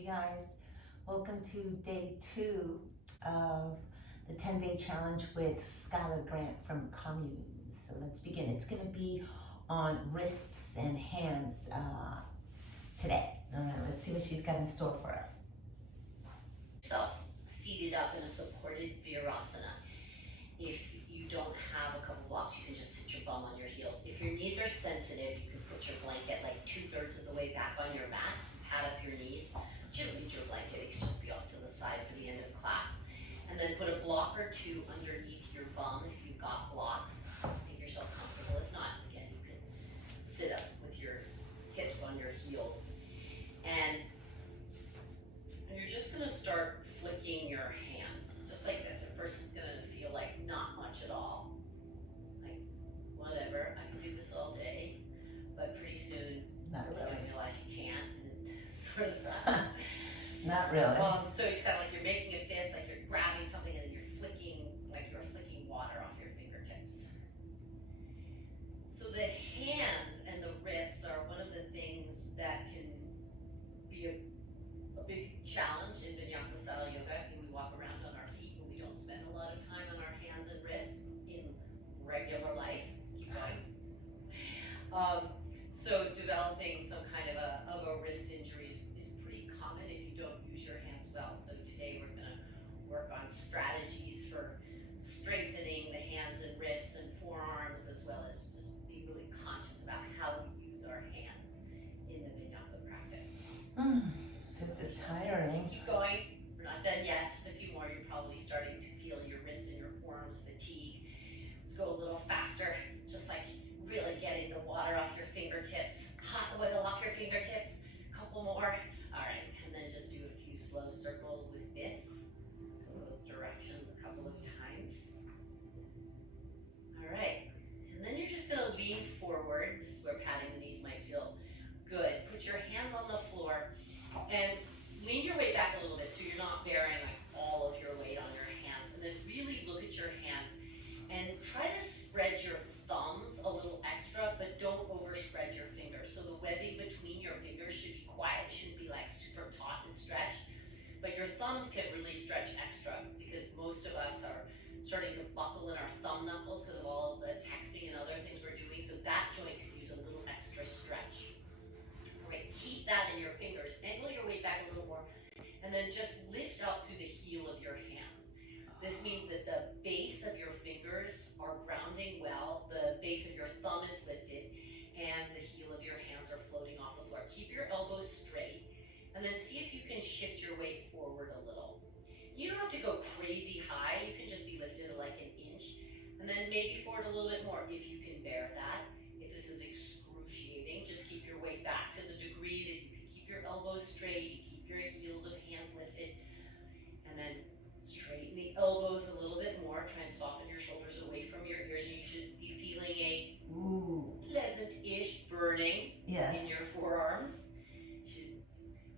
Hey guys, welcome to day 2 of the 10-day challenge with schuylergrant from Commune. So let's begin. It's going to be on wrists and hands today. Let's see what she's got in store for us. Yourself seated up in a supported virasana. If you don't have a couple blocks, you can just sit your bum on your heels. If your knees are sensitive, you can put your blanket like 2/3 of the way back on your mat, pad up your knees. You don't need your blanket, it could just be off to the side for the end of class. And then put a block or two underneath your bum if you've got blocks. Make yourself comfortable. If not, again, you can sit up with your hips on your heels. And you're just gonna start flicking your hands, just like this. At first it's gonna feel like not much at all. Like, whatever, I can do this all day. But pretty soon, Not you're really. gonna realize you can't, and it sort of sucks. Not really. So it's kind of like you're making a fist, like you're grabbing something and then you're flicking, like you're flicking water off your fingertips. So the hands and the wrists are one of the things that can be a big challenge in vinyasa style yoga. We walk around on our feet, but we don't spend a lot of time on our hands and wrists in regular life. Keep going. So developing some kind of a wrist injury is pretty common if you don't use your hands well. So today we're going to work on strategies for strengthening the hands and wrists and forearms, as well as just be really conscious about how we use our hands in the vinyasa practice. This is tiring. Keep going. We're not done yet. Just a few more. You're probably starting to feel your wrists and your forearms fatigue. Let's go a little faster. Just like really getting the water off your fingertips, hot oil off your fingertips. A couple more. All right, and then just do a few slow circles with this. Go both directions a couple of times. All right, and then you're just gonna lean forward. This is where patting the knees might feel good. Put your hands on the floor and lean your weight back a little bit so you're not bearing like all of your weight on your hands. And then really look at your hands and try to spread your thumbs a little extra, but don't overspread your fingers. So the webbing between your fingers should be quiet. It shouldn't be like super taut and stretched. But your thumbs can really stretch extra because most of us are starting to buckle in our thumb knuckles because of all of the texting and other things we're doing. So that joint could use a little extra stretch. All right, keep that in your fingers. Angle your weight back a little more. And then just lift up through the heel of your hands. This means that the base of your fingers are grounding well, the base of your thumb is lifted, and the heel of your hands are floating off the floor. Keep your elbows straight, and then see if you can shift your weight forward a little. You don't have to go crazy high, you can just be lifted like an inch, and then maybe forward a little bit more if you can bear that. If this is excruciating, just keep your weight back to the degree that you can keep your elbows straight, you keep your heels of hands lifted, and then straighten the elbows a little bit more. Try and soften your shoulders away from your ears, and you should be feeling a pleasant-ish burning in your forearms. You should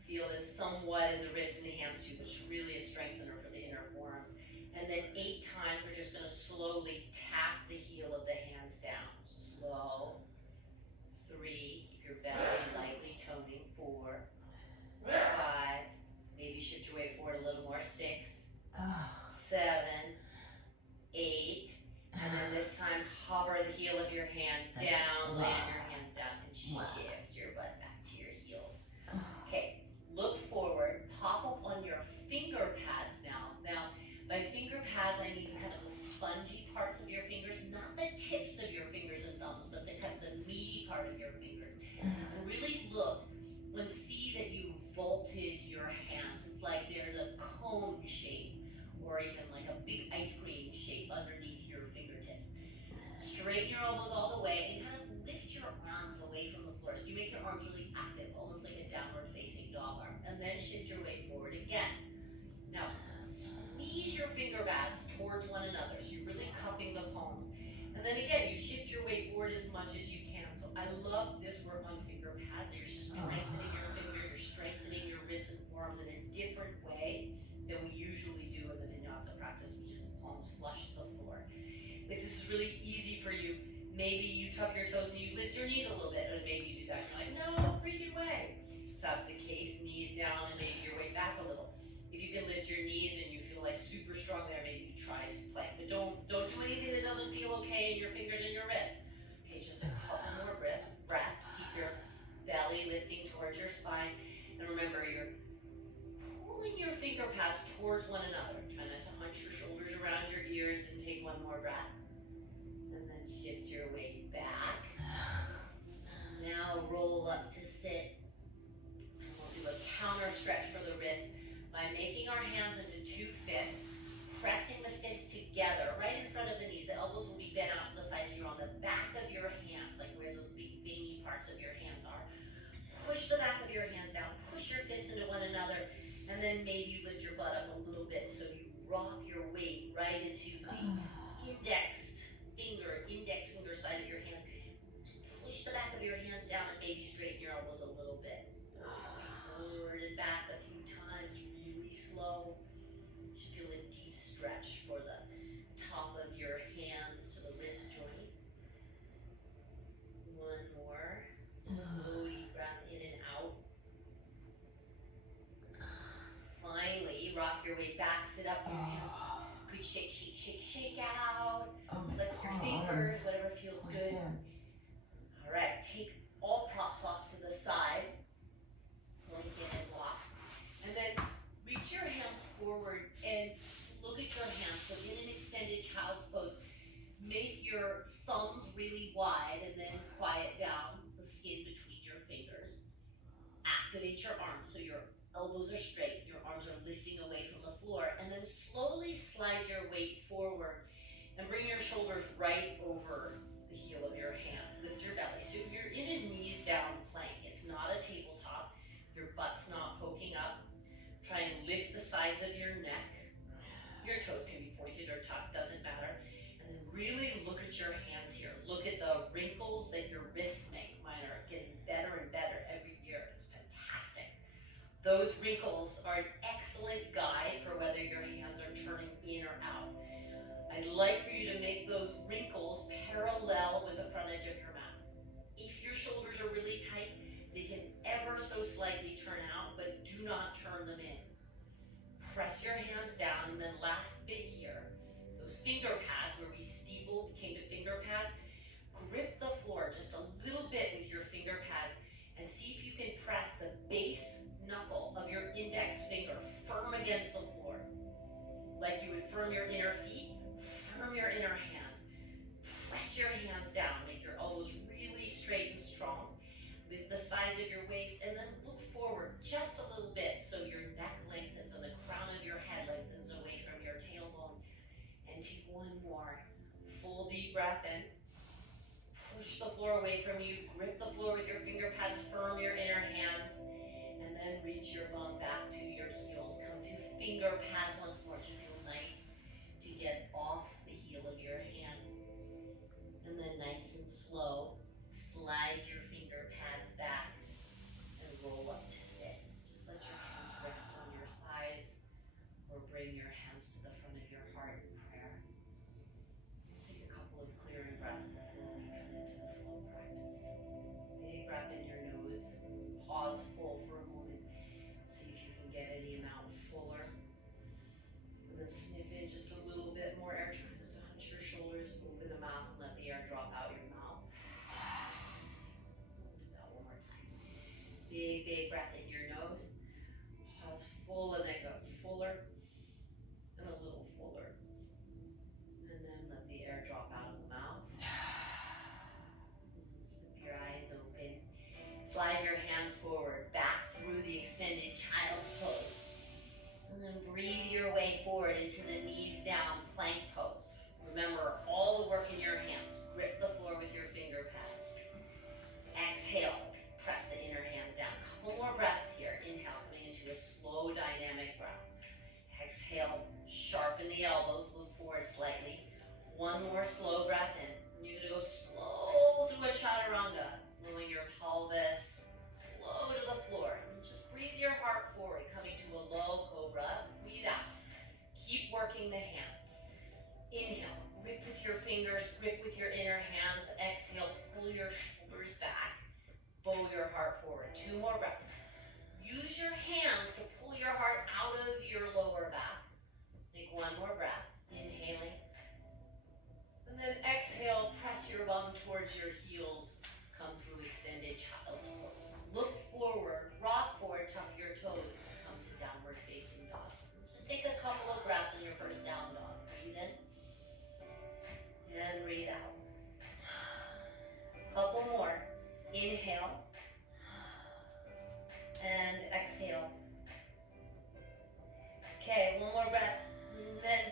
feel this somewhat in the wrists and the hands too, but it's really a strengthener for the inner forearms. And then 8 times, we're just going to slowly tap the heel of the hands down. Slow. 3. Keep your belly lightly toning. 4. 5. Maybe shift your weight forward a little more. 6. 7, 8, and then this time hover the heel of your hands down, land your hands down, and shift your butt back to your heels. Okay, look forward, pop up on your finger pads now. Now, by finger pads, I mean kind of the spongy parts of your fingers, not the tips of your fingers and thumbs, but the kind of the meaty part of your fingers. And really look and see that you vaulted your hands. It's like there's a cone shape, or even like a big ice cream shape underneath your fingertips. Straighten your elbows all the way and kind of lift your arms away from the floor. So you make your arms really active, almost like a downward facing dog arm. And then shift your weight forward again. Now, squeeze your finger pads towards one another. So you're really cupping the palms. And then again, you shift your weight forward as much as you can. So I love this work on finger pads. You're strengthening your finger, you're strengthening your wrists and forearms in a different way than we usually do in the vinyasa practice, which is palms flush to the floor. If this is really easy for you, maybe you tuck your toes and you lift your knees a little bit, or maybe you do that and you're like, no freaking way. If that's the case, knees down and maybe your your fingers in your wrist. Okay, just a couple more breaths. Keep your belly lifting towards your spine. And remember, you're pulling your finger pads towards one another. Try not to hunch your shoulders around your ears, and take one more breath. And then shift your weight back. Now roll up to sit. And we'll do a counter stretch for the wrist by making our hands into two fists, pressing the fists together right in front of the knees. The elbows will be bent out to the sides. You're on the back of your hands, like where those big veiny parts of your hands are. Push the back of your hands down, push your fists into one another, and then maybe you lift your butt up a little bit so you rock your weight right into the index finger side of your hands. Push the back of your hands down and maybe straighten your elbows a little bit. Forward and back a few times, really slow. You feel a deep stretch for the top of your hands to the wrist joint. One more. Slow deep breath in and out. Finally, rock your way back, sit up, your hands. Good shake, shake, shake, shake out. Flick your fingers, whatever feels good. All right, take all props off to the side. Blanket and blocks. And then reach your hands forward and look at your hands. So in an extended child's pose, make your thumbs really wide and then quiet down the skin between your fingers. Activate your arms so your elbows are straight, your arms are lifting away from the floor, and then slowly slide your weight forward and bring your shoulders right over the heel of your hands. Lift your belly. So you're in a knees down plank. It's not a tabletop. Your butt's not poking up. Try and lift the sides of your neck. Your toes can be pointed or tucked, doesn't matter. And then really look at your hands here. Look at the wrinkles that your wrists make. Mine are getting better and better every year. It's fantastic. Those wrinkles are an excellent guide for whether your hands are turning in or out. I'd like for you to make those wrinkles parallel with the front edge of your mat. If your shoulders are really tight, they can ever so slightly turn out, but do not turn them in. Press your hands down, and then last bit here, those finger pads where we came to finger pads, grip the floor just a little bit with your finger pads and see if you can press the base knuckle of your index finger firm against the floor. Like you would firm your inner feet, firm your inner hand. Press your hands down, make your elbows really straight and strong. Lift the sides of your waist and then look forward just a little bit so your neck lengthens and the crown of your head lengthens away from your tailbone. And take one more full deep breath in. Push the floor away from you, grip the floor with your finger pads, firm your inner hands, and then reach your bum back to your heels. Come to finger pads once more to feel nice to get off the heel of your hands. And then nice and slow, slide your finger pads back and roll up to sit. Just let your hands rest on your thighs or bring your hands to the front of your heart in prayer. Take a couple of clearing breaths before we come into the flow practice. Big breath in your nose. Pause full for a moment. See if you can get any amount fuller. And then sniff in just a little bit more air. Try not to hunch your shoulders. Open the mouth and let the air drop out your mouth. We'll do that one more time. Big, big breath in your nose. Pause full and then go fuller. And a little fuller. And then let the air drop out of the mouth. Slip your eyes open. Slide your hands forward, back through the extended child's pose. And then breathe your way forward into the knees down plank pose. Remember all the work in your hands. Grip the floor with your finger pads. Exhale, press the inner hands down. Couple more breaths here. Inhale, coming into a slow dynamic breath. Exhale, sharpen the elbows, look forward slightly. One more slow breath in. You're gonna go slow through a chaturanga, lowering your pelvis slow to the floor. And just breathe your heart forward, coming to a low cobra. Breathe out. Keep working the hands. Inhale, grip with your fingers, grip with your inner hands. Exhale, pull your shoulders back. Bow your heart forward. Two more breaths. Use your hands to pull your heart out of your lower back. Take one more breath. Inhaling. And then exhale, Inhale. And exhale. Okay, one more breath. And then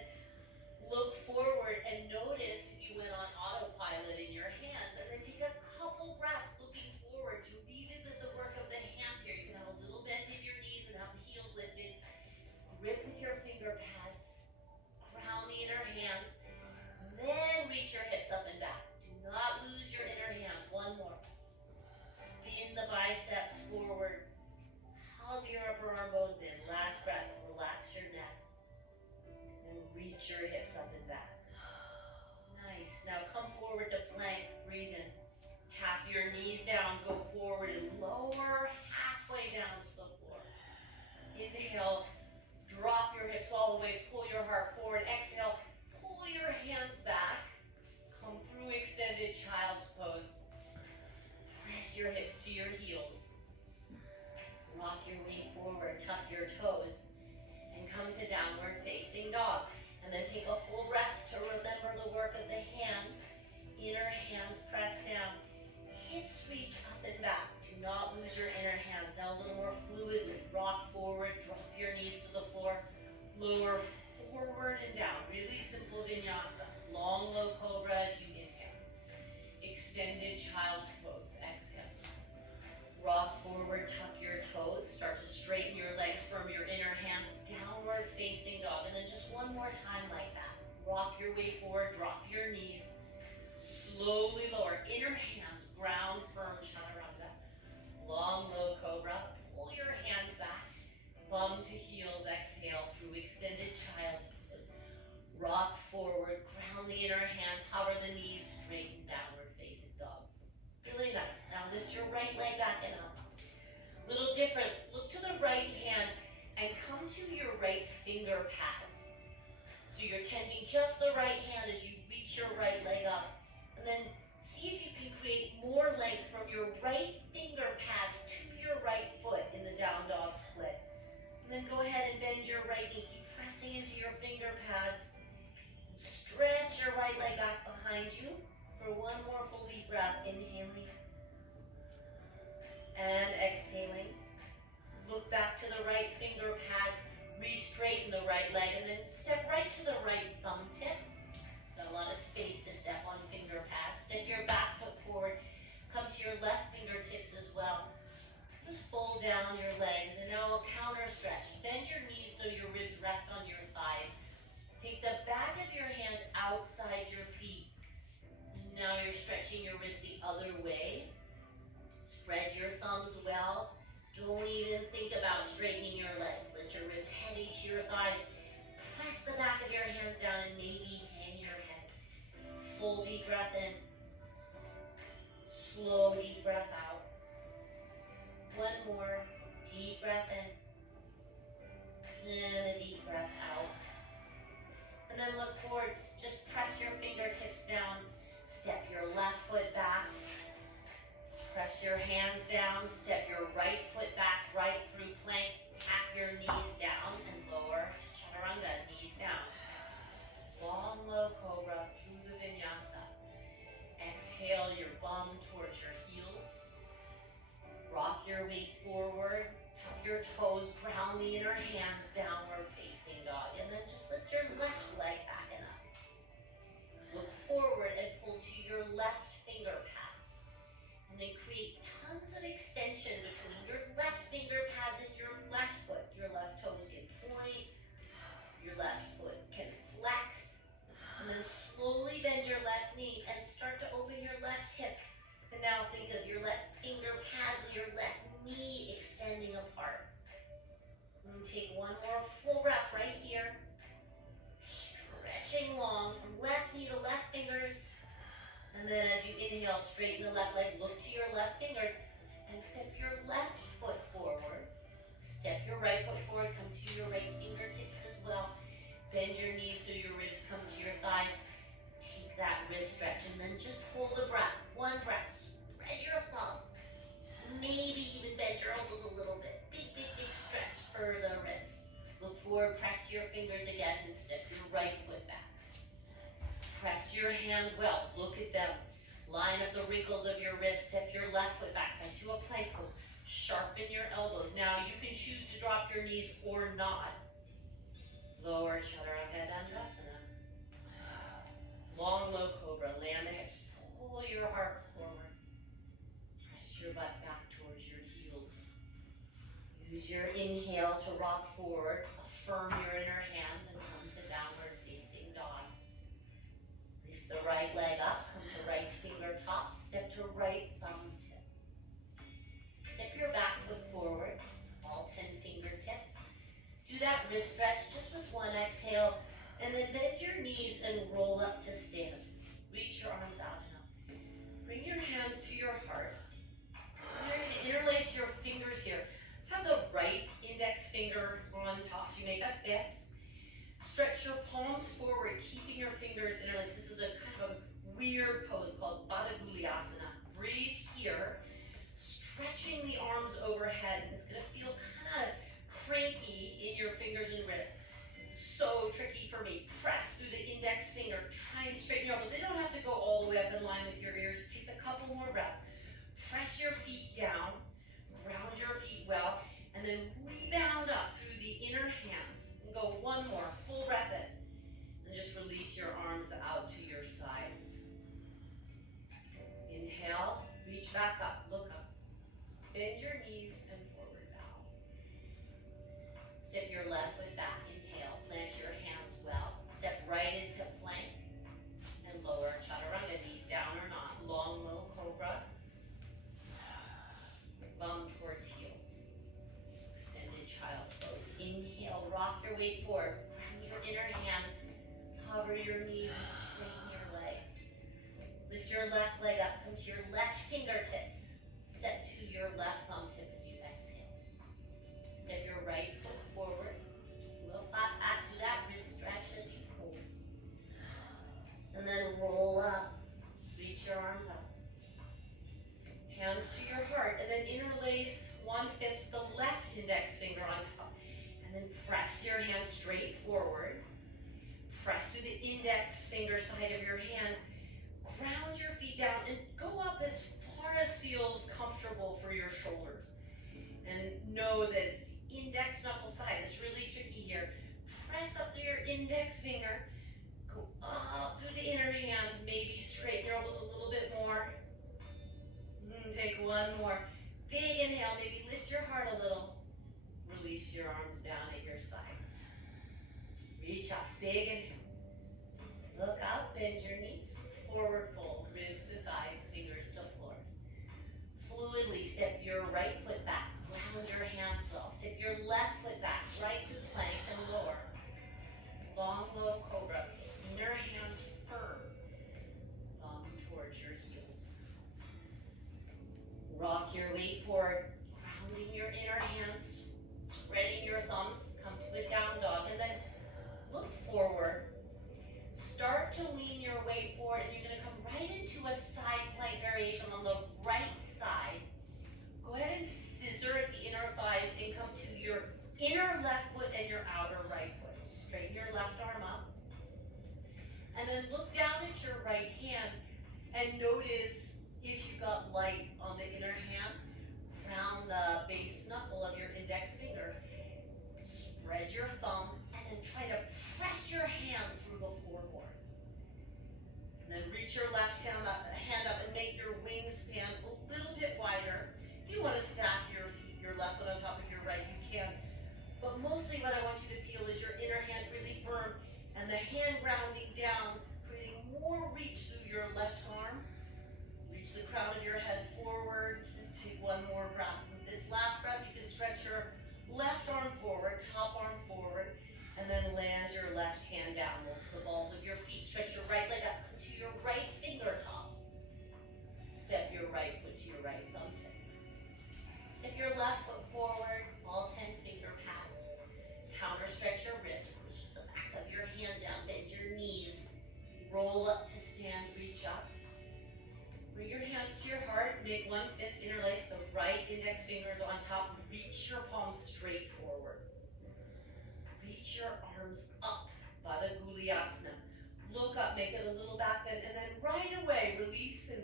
look forward and notice if you went on autopilot in your hands. And then take a couple breaths looking forward to revisit the work of the hands here. You can have a little bend in your knees and have the heels lifted. Grip with your finger pads. Ground the inner hands. Then reach your hips up and back. Do not lose your inner hands. One more. Spin the biceps forward. Hug your upper arm bones in. Last breath. Relax your neck. And reach your hips up and back. Nice. Now come forward to plank. Breathe in. Tap your knees down. Go forward and lower halfway down to the floor. Inhale. Drop your hips all the way. Pull your heart forward. Exhale. Pull your hands back. Come through extended child's pose. Press your hips to your heels. Rock your weight forward. Tuck your toes. And come to downward facing dog. And then take a full breath to remember the work of the hands. Inner hands press down. Hips reach up and back. Do not lose your inner hands. Now a little more fluidly. Rock forward. Drop your knees to the floor. Lower forward and down. Really simple vinyasa. Long low cobra as you inhale. Extended child's pose. Exhale. Rock forward, tuck your toes. Start to straighten your legs from your inner hands. Downward facing dog. And then just one more time like that. Rock your way forward. Drop your knees. Slowly lower. Inner hands. Ground firm. Chaturanga. Long low cobra. Pull your hands back. Bum to heels. Exhale through extended child's pose. Rock forward. Ground the inner hands. Hover the knees. Straighten downward facing dog. Really nice. Now lift your right leg back and up. Little different. Look to the right hand and come to your right finger pads. So you're tenting just the right hand as you reach your right leg up. And then see if you can create more length from your right finger pads to your right foot in the down dog split. And then go ahead and bend your right knee. Keep pressing into your finger pads. Stretch your right leg back behind you for one more full deep breath. Inhaling and exhaling. Look back to the right finger pads. Re-straighten the right leg and then step right to the right thumb tip. Got a lot of space to step on finger pads. Step your back foot forward. Come to your left fingertips as well. Just fold down your legs and now a counter stretch. Bend your knees so your ribs rest on your thighs. Take the back of your hands outside your feet. And now you're stretching your wrist the other way. Spread your thumbs well. Don't even think about straightening your legs. Let your ribs head to your thighs. Press the back of your hands down and maybe hang your head. Full deep breath in. Slow deep breath out. One more. Deep breath in. And a deep breath out. And then look forward. Just press your fingertips down. Step your left foot back. Press your hands down. Step your right foot back right through plank. Tap your knees down and lower to Chaturanga. Knees down. Long low cobra through the vinyasa. Exhale your bum towards your heels. Rock your weight forward. Tuck your toes. Ground the inner hands. Downward facing dog. And then just lift your left leg back and up. Look forward and pull to your left finger pads. And then create tons of extension between your left finger pads and your left foot. Your left toes can point. Your left foot can flex. And then slowly bend your left knee and start to open your left hip. And now think of your left finger pads and your left knee extending apart. And take one more full breath right here. Stretching long from left knee to left fingers. And then as you inhale, straighten the left leg, look to your left fingers, and step your left foot forward. Step your right foot forward, come to your right fingertips as well. Bend your knees so your ribs come to your thighs. Take that wrist stretch and then just hold a breath. One breath. Spread your thumbs. Maybe even bend your elbows a little bit. Big, big, big stretch for the wrists. Look forward, press your fingers again, and step your right foot back. Press your hands well. Look at them. Line up the wrinkles of your wrist, step your left foot back into a plank pose. Sharpen your elbows. Now you can choose to drop your knees or not. Lower Chaturanga Dandasana. Long low cobra, land the hips, pull your heart forward. Press your butt back towards your heels. Use your inhale to rock forward, affirm your inner hands and come to downward facing dog. Lift the right leg up, come to right fingertips, step to right thumb tip. Step your back foot forward, all 10 fingertips. Do that wrist stretch just with one exhale, and then bend your knees and roll up to stand. Reach your arms out and up. Bring your hands to your heart. And you're going to interlace your fingers here. Let's have the right index finger on top. So you make a fist. Stretch your palms forward, keeping your fingers interlaced. This is a kind of a weird pose called Badaguliasana. Breathe here. Stretching the arms overhead. It's going to feel kind of cranky in your fingers and wrists. So tricky for me. Press through the index finger. Try and straighten your elbows. They don't have to go all the way up in line with your ears. Take a couple more breaths. Press your feet down. Ground your feet well. And then rebound up through the inner hands. And go one more. Full breath in. And just release your arms out to your sides. Inhale. Reach back up. Look up. Bend your knees and forward bow. Step your left foot back. Inhale. Plant your hands well. Step right into plank. And lower Chaturanga. Knees down or not. Long, low cobra. Bum towards heels. Extended child's pose. Inhale. Rock your weight forward. Ground your inner hands. Cover your knees and straighten your legs. Lift your left leg up. Come to your left fingertips. Step to your left thumb tip as you exhale. Step your right foot forward. A little flat back. Do that wrist stretch as you fold. And then roll up. Reach your arms up. Hands to your heart. And then interlace one fist with the left index finger on top. And then press your hands straight forward. Press through the index finger side of your hands. Ground your feet down and go up as far as feels comfortable for your shoulders. And know that it's the index knuckle side. It's really tricky here. Press up to your index finger. Go up through the inner hand. Maybe straighten your elbows a little bit more. Take one more. Big inhale. Maybe lift your heart a little. Release your arms down at your sides. Reach up. Big inhale. Look up. Bend your knees. Forward fold. Ribs to thighs. Fingers to floor. Fluidly step your right foot back. Ground your hands well. Step your left foot back. Right to plank and lower. Long, low cobra. Inner hands firm. Thumb towards your heels. Rock your weight forward. Grounding your inner hands. Spreading your thumbs. Come to a down dog. And then look forward. Start to lean your weight forward. And you're going to come right into a side plank variation on the right side. Go ahead and scissor at the inner thighs and come to your inner left foot and your outer right foot. Straighten your left arm up. And then look down at your right hand and notice if you got light on the inner hand. Ground the base knuckle of your index finger. Spread your thumb and then try to press your hand through the floorboards. And then reach your left hand up and make your wingspan a little bit wider. If you want to stack your feet, your left foot on top of your right, you can. But mostly what I want you to feel is your inner hand really firm and the hand grounding down, creating more reach through your left arm. Reach the crown of your head forward and take one more breath. With this last breath, you can stretch your left arm forward, top arm forward, and then land your left hand down. Roll to the balls of your feet. Stretch your right leg up. Come to your right fingertips. Step your right foot to your right thumb tip. Step your left foot forward, all 10 finger pads. Counter stretch your wrist. Push the back of your hands down. Bend your knees. Roll up to stand. Reach up. Bring your hands to your heart. Make one fist interlace. The right index fingers on top. Reach your palms straight forward. Reach your arms up. Badaguliasana. Look up. Make it a little back bend. And then right away, release and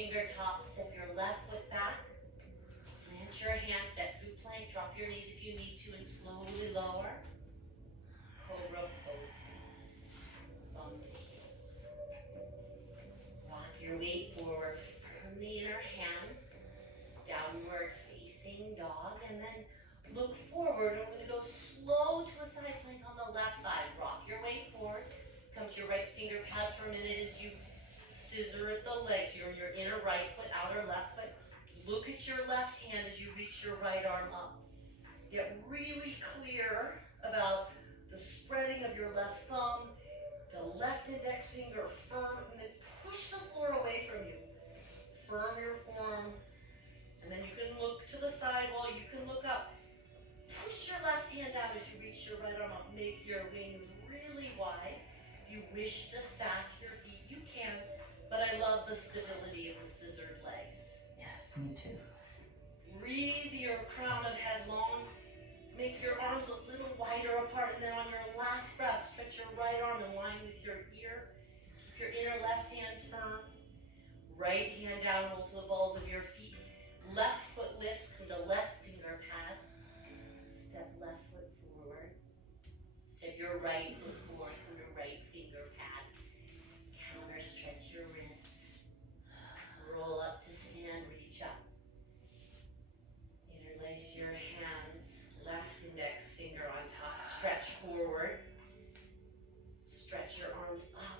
fingertips, step your left foot back. Plant your hand, step through plank, drop your knees if you need to, and slowly lower. Cobra pose. Bum to heels. Rock your weight forward, firmly in our hands. Downward facing dog, and then look forward. I'm going to go slow to a side plank on the left side. Rock your weight forward. Come to your right finger pads for a minute as you scissor at the legs. You're your inner right foot, outer left foot. Look at your left hand as you reach your right arm up. Get really clear about the spreading of your left thumb, the left index finger firm, and then push the floor away from you. Firm your forearm, and then you can look to the side wall, you can look up. Push your left hand out as you reach your right arm up. Make your wings really wide. If you wish to stack your feet, you can, but I love the stability of the scissored legs. Yes, me too. Breathe your crown of head long. Make your arms a little wider apart, and then on your last breath, stretch your right arm in line with your ear. Keep your inner left hand firm. Right hand down, roll to the balls of your feet. Left foot lifts, come to left finger pads. Step left foot forward. Step your right foot forward, come to right finger pads. Counter stretch your wrists. Roll up to stand, reach up. Interlace your hands. Left index finger on top, stretch forward. Stretch your arms up.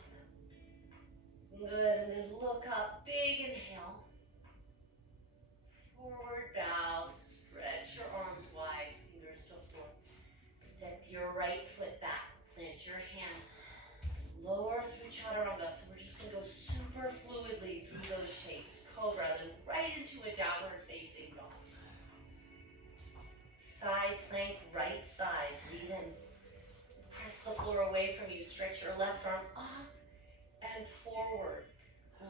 Good, and then look up, big inhale. Forward bow, stretch your arms wide, fingers to floor. Step your right foot back, plant your hands. Lower through Chaturanga, so we're just gonna go super fluidly through those shapes. Cobra, then right into a downward facing dog. Side plank, right side, breathe in. Press the floor away from you, stretch your left arm up and forward.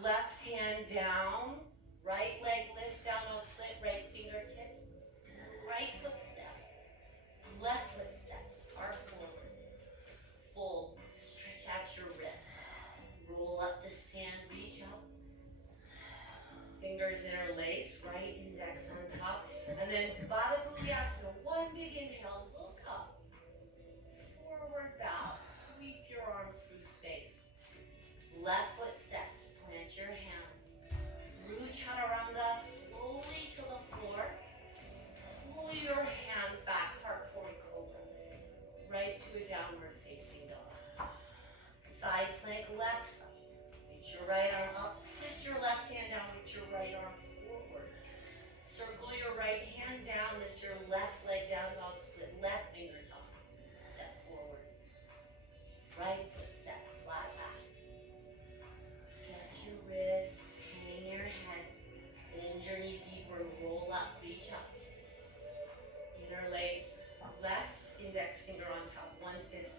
Left hand down, right leg lifts down, no split, right fingertips. Right foot steps, left foot steps, heart forward. Full, stretch out your wrists. Roll up to stand, reach up. Fingers interlace, right index on top. And then Badaguliasana, one big inhale, look up. Forward bow, sweep your arms through space. Left foot steps, plant your hands. Through Chaturanga, slowly to the floor. Pull your hands back, heart forward cobra. Right to a downward facing dog. Side plank, left side. Reach your right arm up, twist your left hand down, reach your right arm forward. Circle your right hand down, lift your left leg down, dog split, left finger tops. Step forward. Right foot steps, flat back. Stretch your wrists, hang your head. Bend your knees deeper, roll up, reach up. Interlace, left index finger on top, one fist.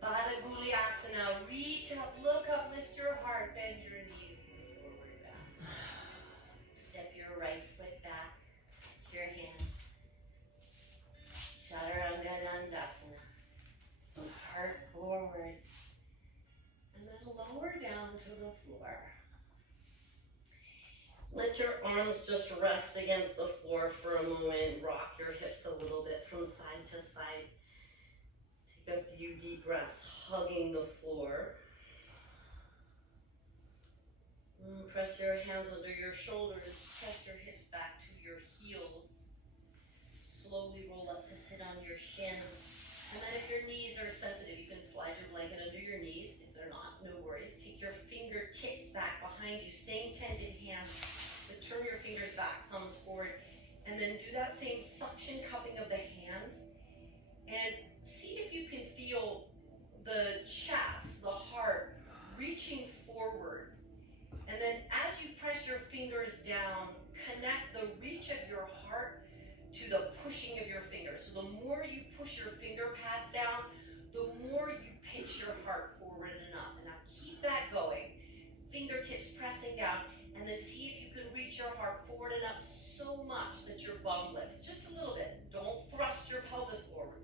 Badaguliasana, reach up, look up, lift your heart, bend your knees, and forward bow. Step your right foot back, touch your hands. Chaturanga Dandasana. Heart forward. And then lower down to the floor. Let your arms just rest against the floor for a moment. Rock your hips a little bit from side to side. Take a few deep breaths, hugging the floor. Press your hands under your shoulders. Press your hips back to your heels. Slowly roll up to sit on your shins. And then if your knees are sensitive, you can slide your blanket under your knees. If they're not, no worries. Take your fingertips back behind you. Same tented hands. But turn your fingers back, thumbs forward. And then do that same suction cupping of the hands. And see if you can feel the chest, the heart, reaching forward. And then as you press your fingers down, connect the reach of your heart to the pushing of your fingers. So the more you push your finger pads down, the more you pitch your heart forward and up. And now keep that going. Fingertips pressing down, and then see if you can reach your heart forward and up so much that your bum lifts. Just a little bit. Don't thrust your pelvis forward.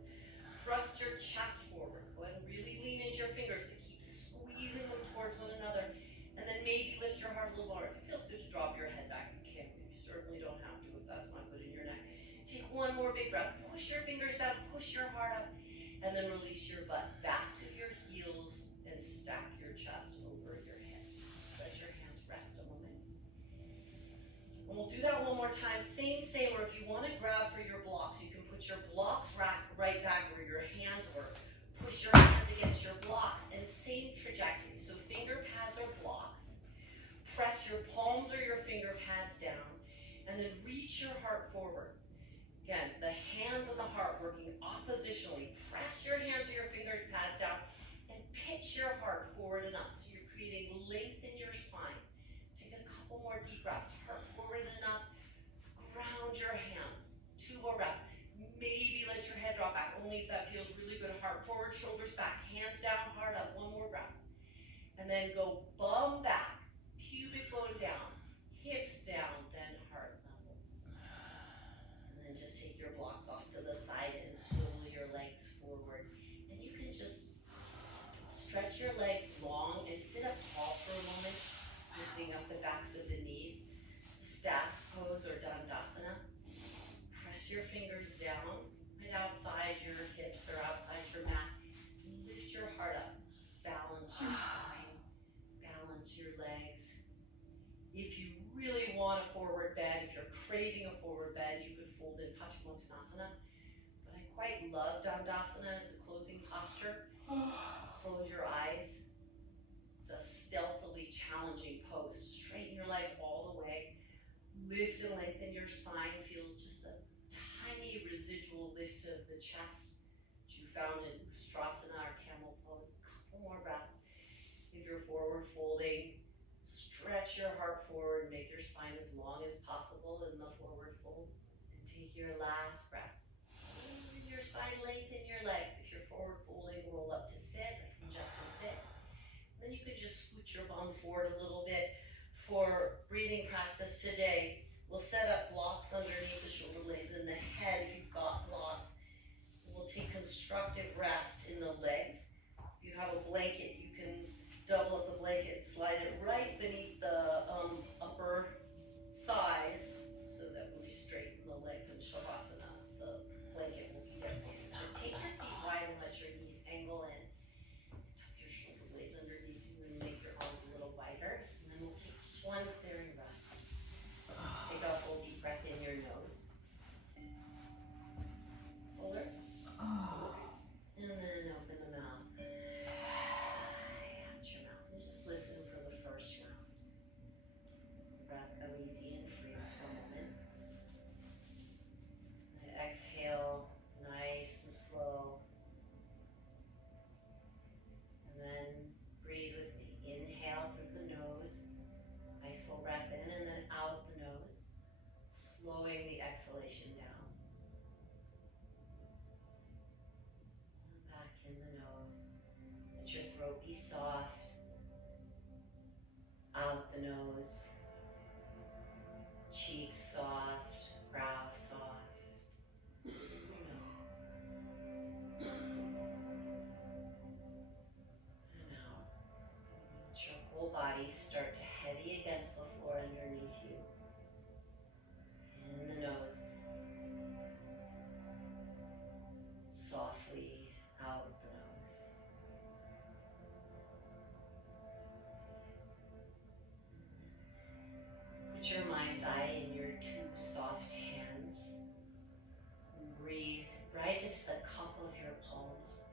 Thrust your chest forward. Go ahead and really lean into your fingers, but keep squeezing them towards one another. And then maybe lift your heart a little more. If it feels good to drop your one more big breath. Push your fingers down, push your heart up, and then release your butt back to your heels and stack your chest over your hips. Let your hands rest a moment. And we'll do that one more time. Same, or if you want to grab for your blocks, you can put your blocks right back where your hands were. Push your hands against your blocks and same trajectory. So finger pads or blocks. Press your palms or your finger pads down and then reach your heart forward. Again, the hands and the heart working oppositionally. Press your hands or your finger pads down and pitch your heart forward and up. So you're creating length in your spine. Take a couple more deep breaths. Heart forward and up. Ground your hands. 2 more breaths. Maybe let your head drop back, only if that feels really good. Heart forward, shoulders back, hands down, heart up. 1 more breath. And then go bum back, pubic bone down, hips down, then heart levels. And then just take your blocks off to the side and swivel your legs forward. And you can just stretch your legs long and sit up tall for a moment, lifting up the backs of the knees. Staff pose or Dandasana. Press your fingers down right outside your hips or outside your mat. Lift your heart up. Just balance your spine, balance your legs. If you really want a forward bend, if you're craving a forward bend, you could fold in Paschimottanasana. But I quite love Dandasana as the closing posture. Close your eyes. It's a stealthily challenging pose. Straighten your legs all the way. Lift and lengthen your spine. Feel just a tiny residual lift of the chest that you found in Ustrasana or camel pose. Couple more breaths. If you're forward folding, stretch your heart forward, make your spine as long as possible in the forward fold, and take your last breath. Lengthen your spine, lengthen your legs. If you're forward folding, roll up to sit, or hinge up to sit. Then you could just scoot your bum forward a little bit. For breathing practice today, we'll set up blocks underneath the shoulder blades and the head if you've got blocks. We'll take constructive rest in the legs. If you have a blanket, you can double up the blanket, slide it right beneath the upper thighs so that when we straighten the legs in Shavasana, the blanket will be there. So take your feet wide and let your knees angle in. Tuck your shoulder blades underneath you and make your arms a little wider. And then we'll take just one clearing breath. Take a full deep breath in your nose. Hold her. And then open the mouth. Sigh out your mouth. And just listen for the first round. The breath go easy and free for a moment. And exhale nice and slow. And then breathe with me. Inhale through the nose. Nice full breath in and then out the nose. Slowing the exhalation down. And back in the nose. Let your throat be soft. Out the nose. Cheeks soft. Brow soft. In your nose. And out. Let your whole body start to heavy against the floor underneath you. In the nose. Softly out the nose. Put your mind's eye in your 2 soft hands. And breathe right into the cup of your palms.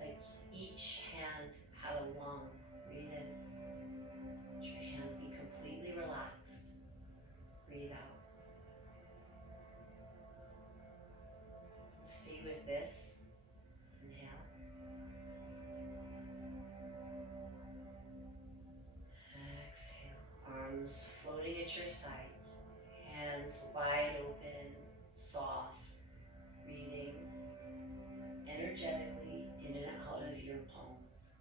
Like each hand had a lung. Breathe in. Let your hands be completely relaxed. Breathe out. Stay with this. Inhale. Exhale. Arms floating at your sides. Hands wide open, soft. Breathing energetically in and out of your palms.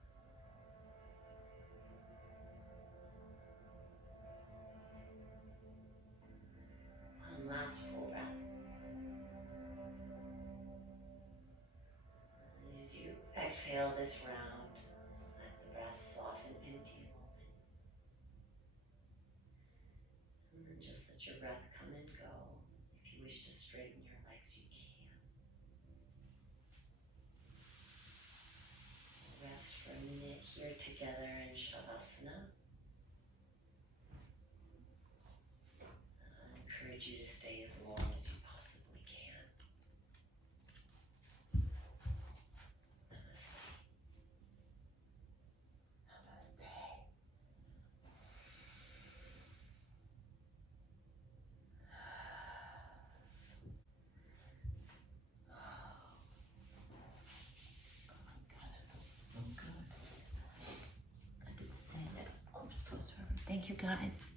One last full breath. As you exhale this round, just let the breath soften empty a moment. And then just let your breath come and go. If you wish to straighten your together in Shavasana. I encourage you to stay as long as you possibly can. Namaste. Namaste. Oh my God, it feels so good. I could stand at corpse pose forever. Thank you guys.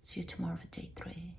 See you tomorrow for day 3.